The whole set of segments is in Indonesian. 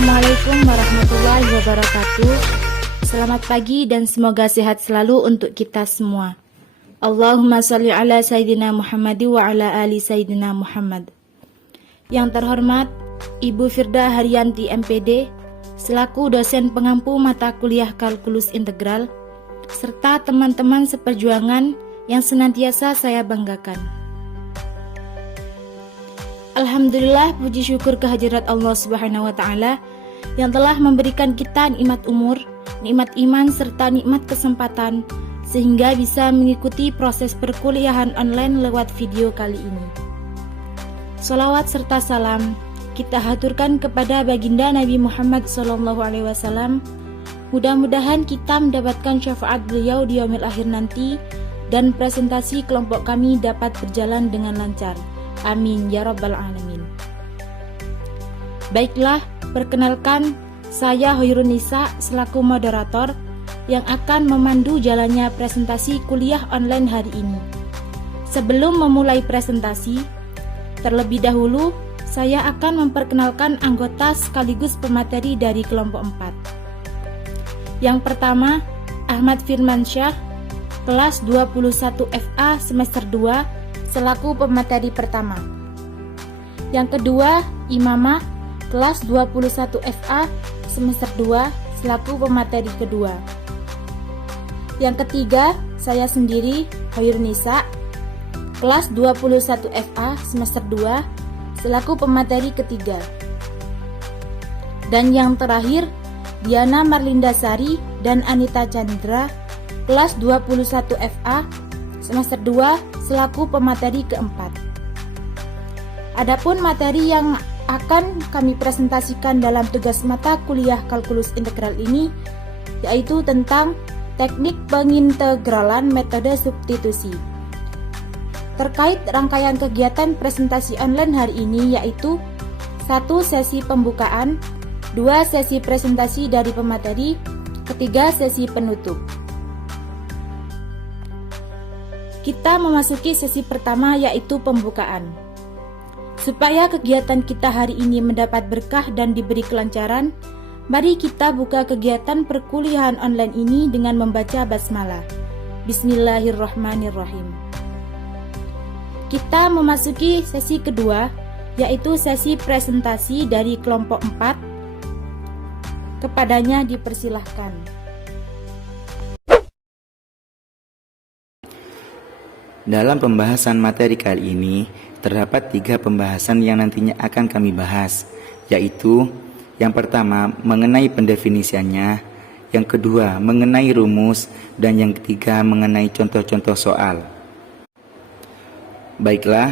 Assalamualaikum warahmatullahi wabarakatuh. Selamat pagi dan semoga sehat selalu untuk kita semua. Allahumma sholli ala Sayyidina Muhammad wa ala ali Sayyidina Muhammad. Yang terhormat Ibu Firda Haryanti MPD selaku dosen pengampu mata kuliah kalkulus integral serta teman-teman seperjuangan yang senantiasa saya banggakan. Alhamdulillah, puji syukur kehadirat Allah Subhanahu wa Ta'ala yang telah memberikan kita nikmat umur, nikmat iman, serta nikmat kesempatan sehingga bisa mengikuti proses perkuliahan online lewat video kali ini. Sholawat serta salam kita haturkan kepada baginda Nabi Muhammad SAW. Mudah-mudahan kita mendapatkan syafaat beliau di yaumil akhir nanti dan presentasi kelompok kami dapat berjalan dengan lancar. Amin ya rabbal alamin. Baiklah, perkenalkan saya Hoyrun Nisa selaku moderator yang akan memandu jalannya presentasi kuliah online hari ini. Sebelum memulai presentasi, terlebih dahulu saya akan memperkenalkan anggota sekaligus pemateri dari kelompok 4. Yang pertama, Ahmad Firmansyah, kelas 21 FA semester 2 selaku pemateri pertama. Yang kedua, Imamah, kelas 21 FA semester 2 selaku pemateri kedua. Yang ketiga, saya sendiri, Hoyrun Nisa, kelas 21 FA semester 2 selaku pemateri ketiga. Dan yang terakhir, Diana Marlinda Sari dan Anita Chandra, kelas 21 FA semester 2 selaku pemateri keempat. Adapun materi yang akan kami presentasikan dalam tugas mata kuliah kalkulus integral ini yaitu tentang teknik pengintegralan metode substitusi. Terkait rangkaian kegiatan presentasi online hari ini yaitu 1 sesi pembukaan, 2 sesi presentasi dari pemateri, 3 sesi penutup. Kita memasuki sesi pertama yaitu pembukaan. Supaya kegiatan kita hari ini mendapat berkah dan diberi kelancaran, mari kita buka kegiatan perkuliahan online ini dengan membaca basmalah. Bismillahirrahmanirrahim. Kita memasuki sesi kedua yaitu sesi presentasi dari kelompok 4. Kepadanya dipersilahkan. Dalam pembahasan materi kali ini, terdapat 3 pembahasan yang nantinya akan kami bahas, yaitu yang pertama mengenai pendefinisiannya, yang kedua mengenai rumus, dan yang ketiga mengenai contoh-contoh soal. Baiklah,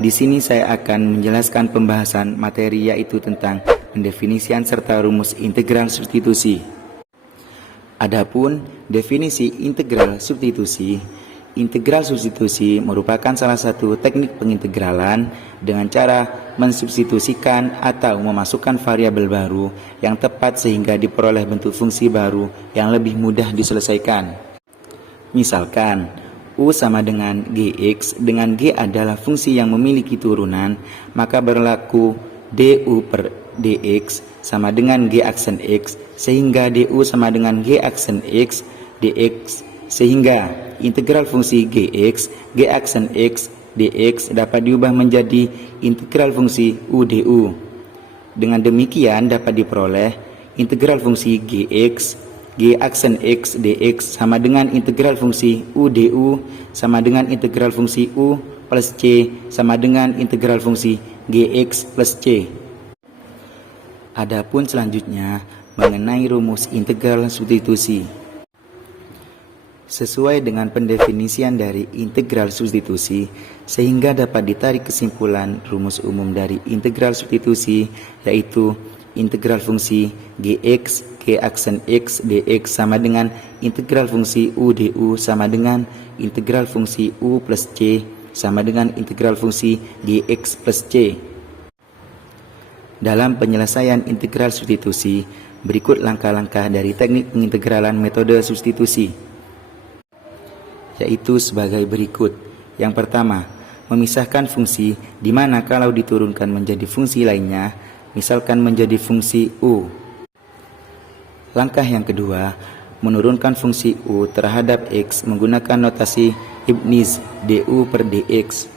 di sini saya akan menjelaskan pembahasan materi yaitu tentang pendefinisian serta rumus integral substitusi. Adapun definisi integral substitusi merupakan salah satu teknik pengintegralan dengan cara mensubstitusikan atau memasukkan variabel baru yang tepat sehingga diperoleh bentuk fungsi baru yang lebih mudah diselesaikan. Misalkan, U sama dengan Gx dengan G adalah fungsi yang memiliki turunan, maka berlaku du per dx sama dengan G aksen X sehingga du sama dengan G aksen X dx sehingga integral fungsi Gx, G aksen X, dx dapat diubah menjadi integral fungsi U du. Dengan demikian dapat diperoleh integral fungsi Gx, G aksen X, dx sama dengan integral fungsi U du sama dengan integral fungsi U plus C sama dengan integral fungsi Gx plus C. Adapun selanjutnya mengenai rumus integral substitusi. Sesuai dengan pendefinisian dari integral substitusi, sehingga dapat ditarik kesimpulan rumus umum dari integral substitusi, yaitu integral fungsi Gx, G aksen X, dx sama dengan integral fungsi U du sama dengan integral fungsi U plus C sama dengan integral fungsi Gx plus C. Dalam penyelesaian integral substitusi, berikut langkah-langkah dari teknik pengintegralan metode substitusi, yaitu sebagai berikut. Yang pertama, memisahkan fungsi di mana kalau diturunkan menjadi fungsi lainnya, misalkan menjadi fungsi U. Langkah yang kedua, menurunkan fungsi U terhadap X menggunakan notasi Leibniz du per dx.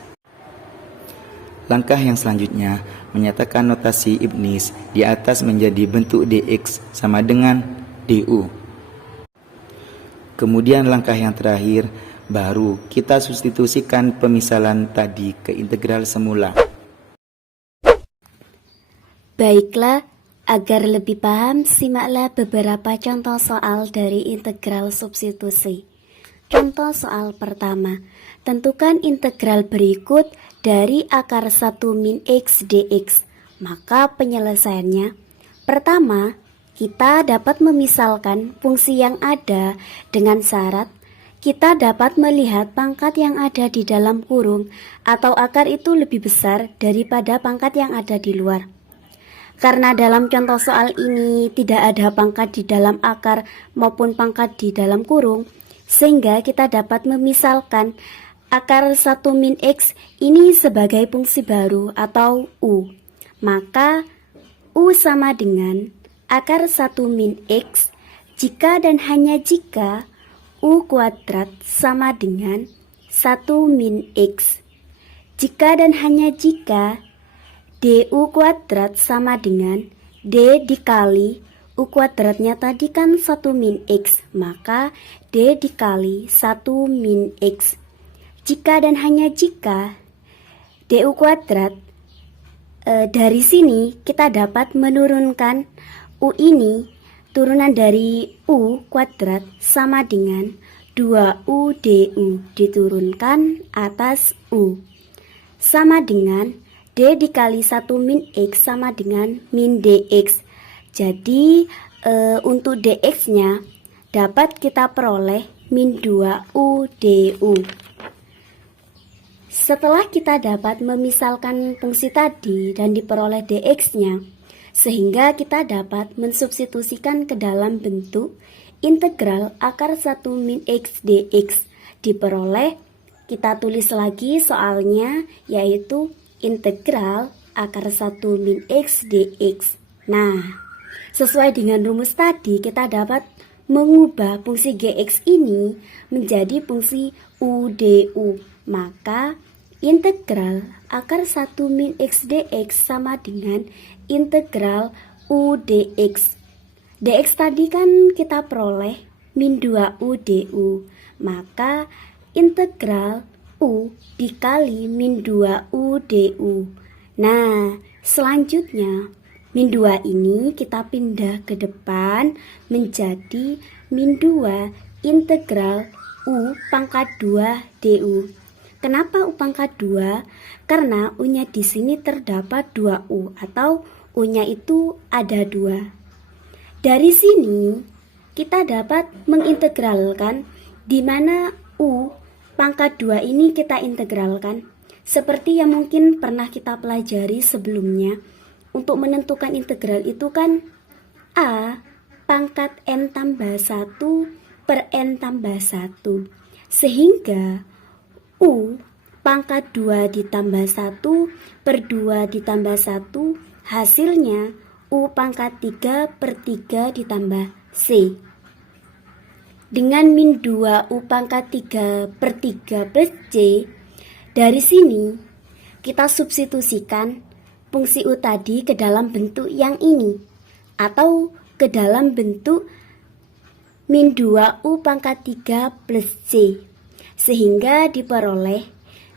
Langkah yang selanjutnya, menyatakan notasi Leibniz di atas menjadi bentuk dx sama dengan du. Kemudian langkah yang terakhir, baru kita substitusikan pemisalan tadi ke integral semula. Baiklah, agar lebih paham, simaklah beberapa contoh soal dari integral substitusi. Contoh soal pertama, tentukan integral berikut dari akar 1 min X dx. Maka penyelesaiannya, pertama, kita dapat memisalkan fungsi yang ada dengan syarat kita dapat melihat pangkat yang ada di dalam kurung atau akar itu lebih besar daripada pangkat yang ada di luar. Karena dalam contoh soal ini tidak ada pangkat di dalam akar maupun pangkat di dalam kurung, sehingga kita dapat memisalkan akar 1 min X ini sebagai fungsi baru atau U. Maka U sama dengan akar 1 min X jika dan hanya jika U kuadrat sama dengan 1 min X. Jika dan hanya jika du kuadrat sama dengan d dikali u kuadratnya tadi kan 1 min X, maka d dikali 1 min X. Jika dan hanya jika du kuadrat, dari sini kita dapat menurunkan u ini, turunan dari u kuadrat sama dengan 2u du diturunkan atas u, sama dengan d dikali 1 min X sama dengan min dx. Jadi untuk dx nya dapat kita peroleh min 2u du. Setelah kita dapat memisalkan fungsi tadi dan diperoleh dx nya, sehingga kita dapat mensubstitusikan ke dalam bentuk integral akar 1 min X dx. Diperoleh, kita tulis lagi soalnya, yaitu integral akar 1 min X dx. Nah, sesuai dengan rumus tadi, kita dapat mengubah fungsi gx ini menjadi fungsi u du. Maka integral akar 1 min X dx sama dengan integral u dx. Dx tadi kan kita peroleh min 2u du. Maka integral u dikali min 2u du. Nah, selanjutnya min 2 ini kita pindah ke depan menjadi min 2 integral u pangkat 2 du. Kenapa u pangkat 2? Karena u-nya di sini terdapat 2u atau u-nya itu ada 2. Dari sini kita dapat mengintegralkan di mana u pangkat 2 ini kita integralkan. Seperti yang mungkin pernah kita pelajari sebelumnya, untuk menentukan integral itu kan a pangkat n tambah 1 per n tambah 1. Sehingga u pangkat 2 ditambah 1 per 2 ditambah 1 hasilnya u pangkat 3 per 3 ditambah c. Dengan min 2 u pangkat 3 per 3 plus c, dari sini kita substitusikan fungsi u tadi ke dalam bentuk yang ini, atau ke dalam bentuk min 2 u pangkat 3 plus c, sehingga diperoleh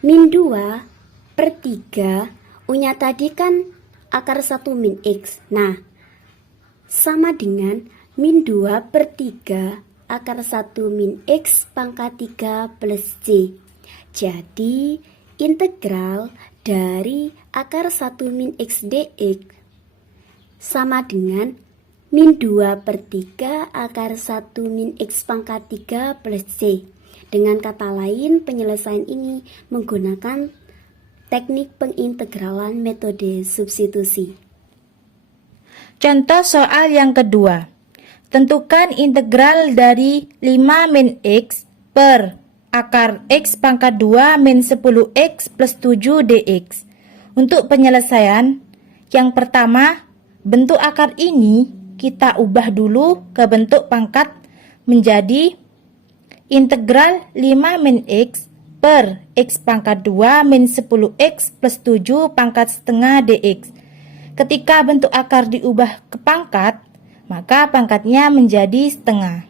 min 2 per 3, u-nya tadi kan akar 1 min X. Nah, sama dengan min 2 per 3 akar 1 min X pangkat 3 plus C. Jadi, integral dari akar 1 min X dx sama dengan min 2 per 3 akar 1 min X pangkat 3 plus C. Dengan kata lain, penyelesaian ini menggunakan teknik pengintegralan metode substitusi. Contoh soal yang kedua. Tentukan integral dari 5 min X per akar X pangkat 2 min 10X plus 7 dx. Untuk penyelesaian, yang pertama, bentuk akar ini kita ubah dulu ke bentuk pangkat menjadi integral 5 min X per X pangkat 2 min 10X plus 7 pangkat setengah dx. Ketika bentuk akar diubah ke pangkat, maka pangkatnya menjadi setengah.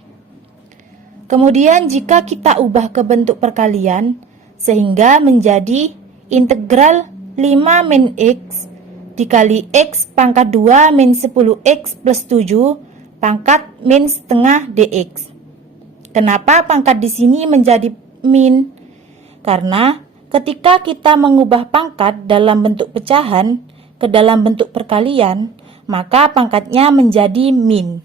Kemudian jika kita ubah ke bentuk perkalian, sehingga menjadi integral 5 min X dikali X pangkat 2 min 10X plus 7 pangkat min setengah dx. Kenapa pangkat di sini menjadi min? Karena ketika kita mengubah pangkat dalam bentuk pecahan ke dalam bentuk perkalian, maka pangkatnya menjadi min.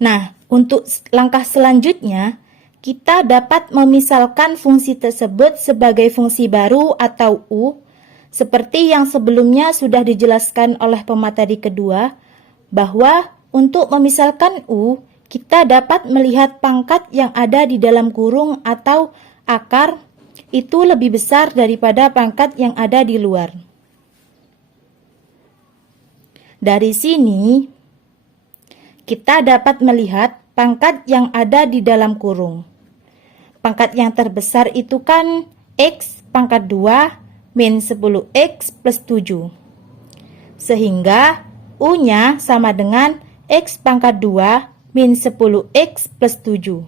Nah, untuk langkah selanjutnya, kita dapat memisalkan fungsi tersebut sebagai fungsi baru atau U, seperti yang sebelumnya sudah dijelaskan oleh pemateri kedua, bahwa untuk memisalkan U, kita dapat melihat pangkat yang ada di dalam kurung atau akar itu lebih besar daripada pangkat yang ada di luar. Dari sini, kita dapat melihat pangkat yang ada di dalam kurung. Pangkat yang terbesar itu kan X pangkat 2 min 10X plus 7. Sehingga U-nya sama dengan X pangkat 2 min 10X plus 7.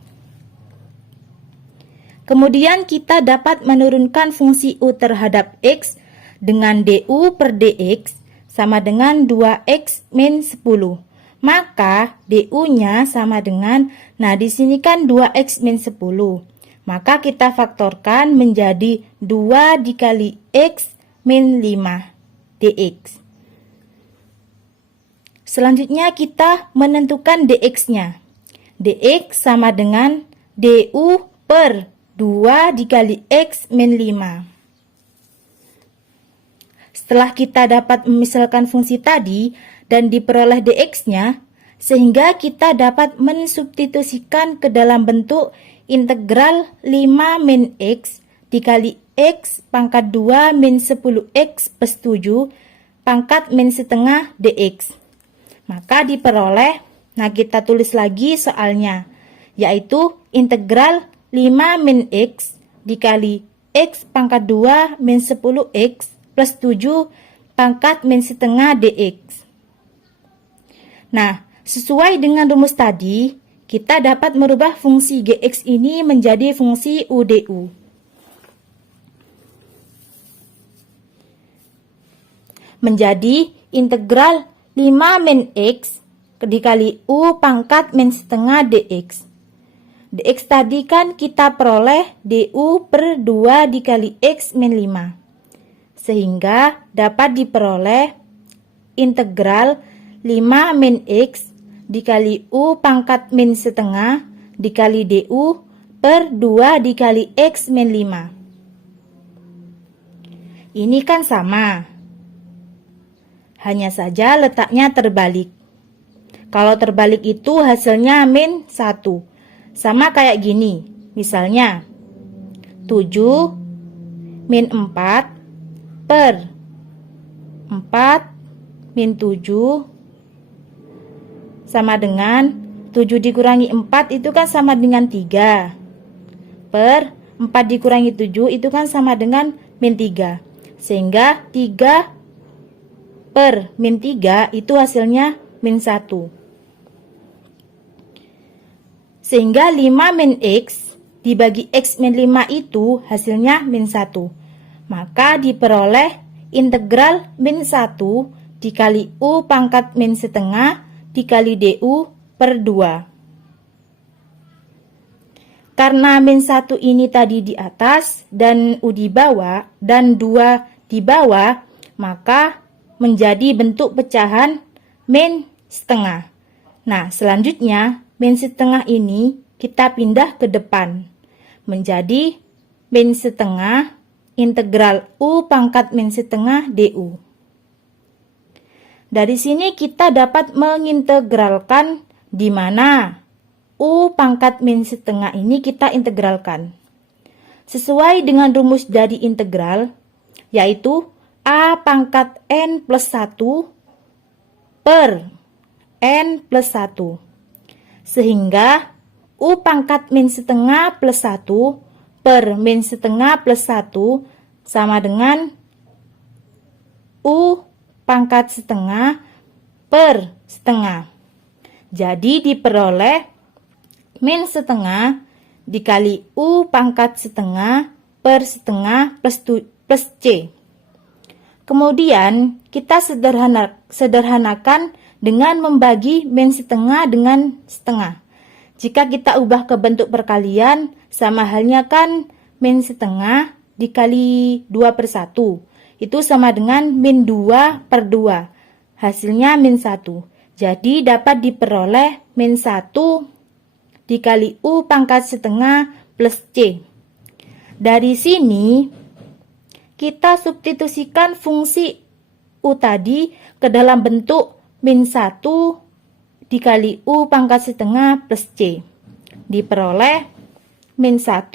Kemudian kita dapat menurunkan fungsi U terhadap X dengan du per dx sama dengan 2X min 10. Maka du-nya sama dengan, nah di sini kan 2X min 10. Maka kita faktorkan menjadi 2 dikali X min 5 dx. Selanjutnya kita menentukan dx-nya. Dx sama dengan du per 2 dikali X min 5. Setelah kita dapat memisalkan fungsi tadi dan diperoleh dx-nya, sehingga kita dapat mensubstitusikan ke dalam bentuk integral 5 min X dikali X pangkat 2 min 10X plus 7 pangkat min setengah dx. Maka diperoleh, nah kita tulis lagi soalnya, yaitu integral 5 min X dikali X pangkat 2 min 10X plus 7 pangkat min setengah dx. Nah, sesuai dengan rumus tadi, kita dapat merubah fungsi gx ini menjadi fungsi udu. Menjadi integral 5 min X dikali U pangkat min setengah dx. Dx tadi kan kita peroleh du per 2 dikali X min 5. Sehingga dapat diperoleh integral 5 min X dikali U pangkat min setengah dikali du per 2 dikali X min 5. Ini kan sama. Hanya saja letaknya terbalik. Kalau terbalik itu hasilnya min 1. Sama kayak gini. Misalnya 7 min 4 per 4 min 7 sama dengan 7 dikurangi 4 itu kan sama dengan 3 per 4 dikurangi 7 itu kan sama dengan min 3. Sehingga 3 per min 3 itu hasilnya min 1. Sehingga 5 min X dibagi X min 5 itu hasilnya min 1. Maka diperoleh integral min 1 dikali U pangkat min setengah dikali du per 2. Karena min 1 ini tadi di atas dan U di bawah dan 2 di bawah, maka menjadi bentuk pecahan min setengah. Nah, selanjutnya min setengah ini kita pindah ke depan menjadi min setengah integral U pangkat min setengah du. Dari sini kita dapat mengintegralkan di mana U pangkat min setengah ini kita integralkan. Sesuai dengan rumus dari integral, yaitu A pangkat N plus 1 per N plus 1. Sehingga U pangkat min setengah plus 1 per min setengah plus 1 sama dengan U pangkat setengah per setengah. Jadi diperoleh min setengah dikali U pangkat setengah per setengah plus C. Kemudian kita sederhanakan dengan membagi min setengah dengan setengah. Jika kita ubah ke bentuk perkalian, sama halnya kan min setengah dikali 2/1. Itu sama dengan min 2 per 2. Hasilnya min 1. Jadi dapat diperoleh min 1 dikali U pangkat setengah plus C. Dari sini, kita substitusikan fungsi U tadi ke dalam bentuk min 1 dikali U pangkat setengah plus C. Diperoleh min 1,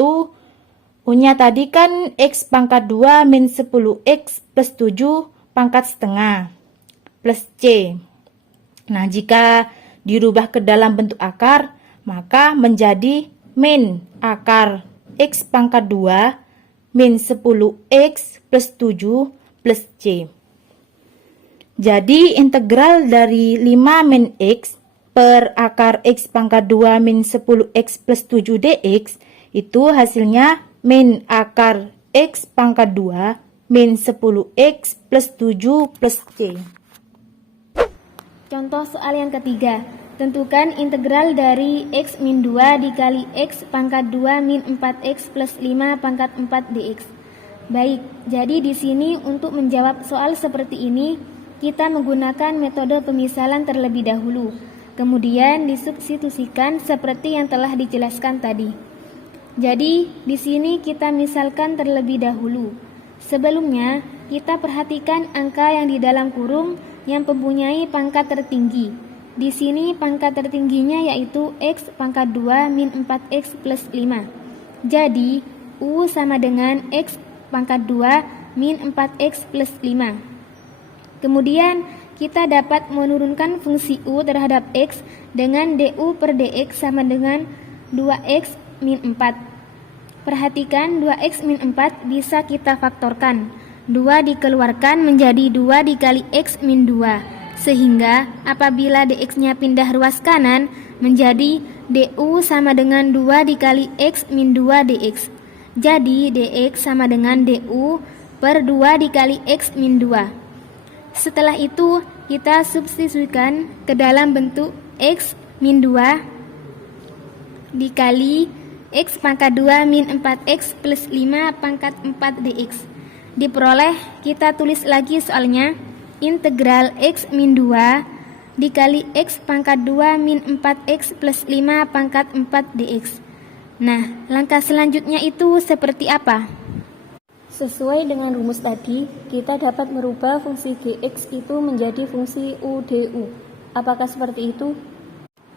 U-nya tadi kan X pangkat 2 min 10X plus 7 pangkat setengah plus C. Nah, jika dirubah ke dalam bentuk akar, maka menjadi min akar X pangkat 2 min 10X plus 7 plus C. Jadi integral dari 5 min X per akar X pangkat 2 min 10X plus 7 dx itu hasilnya min akar X pangkat 2 min 10X plus 7 plus C. Contoh soal yang ketiga. Tentukan integral dari X min 2 dikali X pangkat 2 min 4X plus 5 pangkat 4 dx. Baik, jadi di sini untuk menjawab soal seperti ini, kita menggunakan metode pemisalan terlebih dahulu. Kemudian disubstitusikan seperti yang telah dijelaskan tadi. Jadi, di sini kita misalkan terlebih dahulu. Sebelumnya, kita perhatikan angka yang di dalam kurung yang mempunyai pangkat tertinggi. Di sini pangkat tertingginya yaitu X pangkat 2 min 4X plus 5. Jadi, U sama dengan X pangkat 2 min 4X plus 5. Kemudian, kita dapat menurunkan fungsi U terhadap X dengan DU per DX sama dengan 2X min 4. Perhatikan 2X min 4 bisa kita faktorkan. 2 dikeluarkan menjadi 2 dikali X min 2. Sehingga apabila dx-nya pindah ruas kanan menjadi du sama dengan 2 dikali x min 2 dx. Jadi dx sama dengan du per 2 dikali x min 2. Setelah itu kita substitusikan ke dalam bentuk x min 2 dikali x pangkat 2 min 4x plus 5 pangkat 4 dx. Diperoleh, kita tulis lagi soalnya. Integral x min 2 dikali x pangkat 2 min 4x plus 5 pangkat 4 dx. Nah, langkah selanjutnya itu seperti apa? Sesuai dengan rumus tadi, kita dapat merubah fungsi dx itu menjadi fungsi u du. Apakah seperti itu?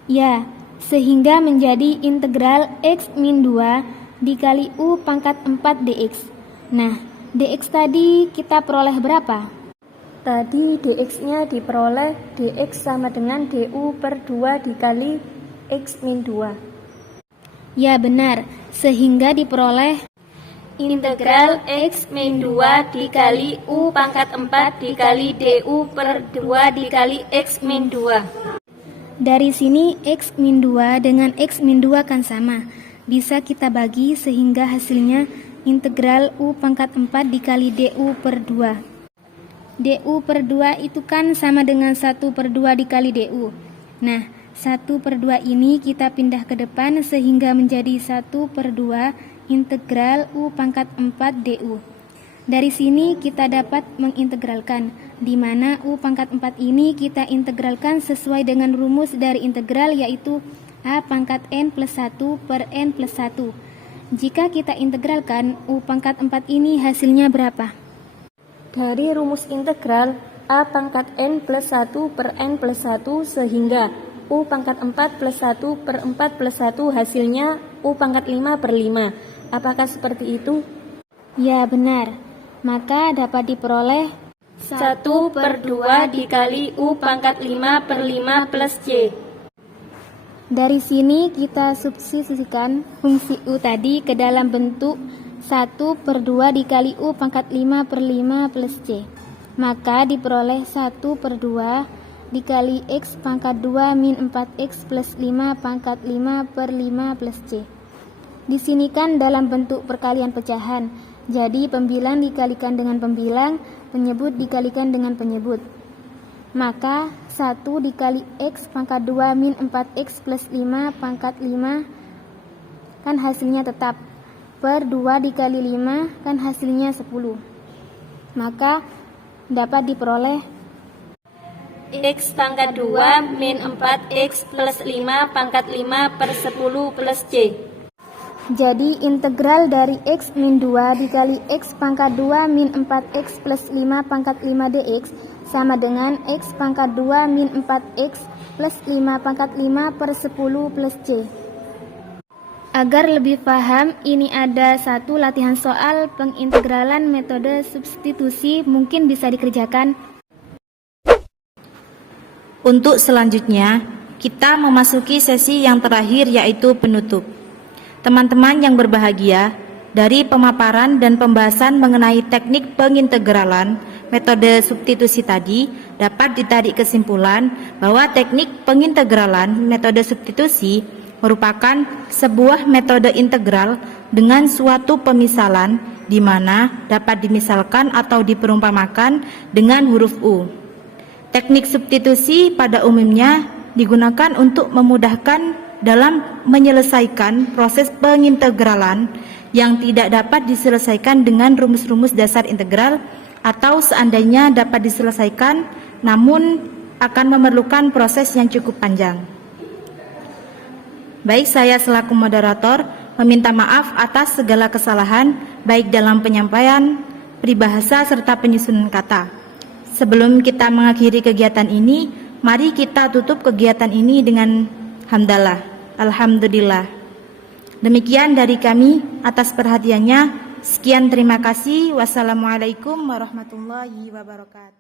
Ya, sehingga menjadi integral x min 2 dikali u pangkat 4 dx. Nah, dx tadi kita peroleh berapa? Tadi dx-nya diperoleh dx sama dengan du per 2 dikali x min 2. Ya benar, sehingga diperoleh integral x min 2 dikali u pangkat 4 dikali du per 2 dikali x min 2. Dari sini x min 2 dengan x min 2 kan sama. Bisa kita bagi sehingga hasilnya integral u pangkat 4 dikali du per 2. du per 2 itu kan sama dengan 1 per 2 dikali du. Nah, 1 per 2 ini kita pindah ke depan sehingga menjadi 1 per 2 integral u pangkat 4 du. Dari sini kita dapat mengintegralkan, di mana u pangkat 4 ini kita integralkan sesuai dengan rumus dari integral yaitu a pangkat n plus 1 per n plus 1. Jika kita integralkan, u pangkat 4 ini hasilnya berapa? Dari rumus integral a pangkat n plus 1 per n plus 1 sehingga u pangkat 4 plus 1 per 4 plus 1 hasilnya u pangkat 5 per 5. Apakah seperti itu? Ya benar. maka dapat diperoleh 1/2 dikali U pangkat 5 per 5 plus C. Dari sini kita substitusikan fungsi U tadi ke dalam bentuk 1/2 dikali U pangkat 5 per 5 plus C. Maka diperoleh 1/2 dikali X pangkat 2 min 4X plus 5 pangkat 5 per 5 plus C. Di sini kan dalam bentuk perkalian pecahan, jadi pembilang dikalikan dengan pembilang, penyebut dikalikan dengan penyebut. Maka 1 dikali X pangkat 2 min 4X plus 5 pangkat 5 kan hasilnya tetap, per 2 dikali 5 kan hasilnya 10. Maka dapat diperoleh X pangkat 2 min 4X plus 5 pangkat 5 per 10 plus C. Jadi integral dari X min 2 dikali X pangkat 2 min 4X plus 5 pangkat 5 dx sama dengan X pangkat 2 min 4X plus 5 pangkat 5 per 10 plus C. Agar lebih paham, ini ada satu latihan soal pengintegralan metode substitusi, mungkin bisa dikerjakan. Untuk selanjutnya, kita memasuki sesi yang terakhir yaitu penutup. Teman-teman yang berbahagia, dari pemaparan dan pembahasan mengenai teknik pengintegralan metode substitusi tadi dapat ditarik kesimpulan bahwa teknik pengintegralan metode substitusi merupakan sebuah metode integral dengan suatu pemisalan di mana dapat dimisalkan atau diperumpamakan dengan huruf U. Teknik substitusi pada umumnya digunakan untuk memudahkan dalam menyelesaikan proses pengintegralan yang tidak dapat diselesaikan dengan rumus-rumus dasar integral atau seandainya dapat diselesaikan namun akan memerlukan proses yang cukup panjang. Baik, saya selaku moderator meminta maaf atas segala kesalahan baik dalam penyampaian, peribahasa serta penyusunan kata. Sebelum kita mengakhiri kegiatan ini, mari kita tutup kegiatan ini dengan hamdalah, alhamdulillah. Demikian dari kami atas perhatiannya. Sekian, terima kasih. Wassalamualaikum warahmatullahi wabarakatuh.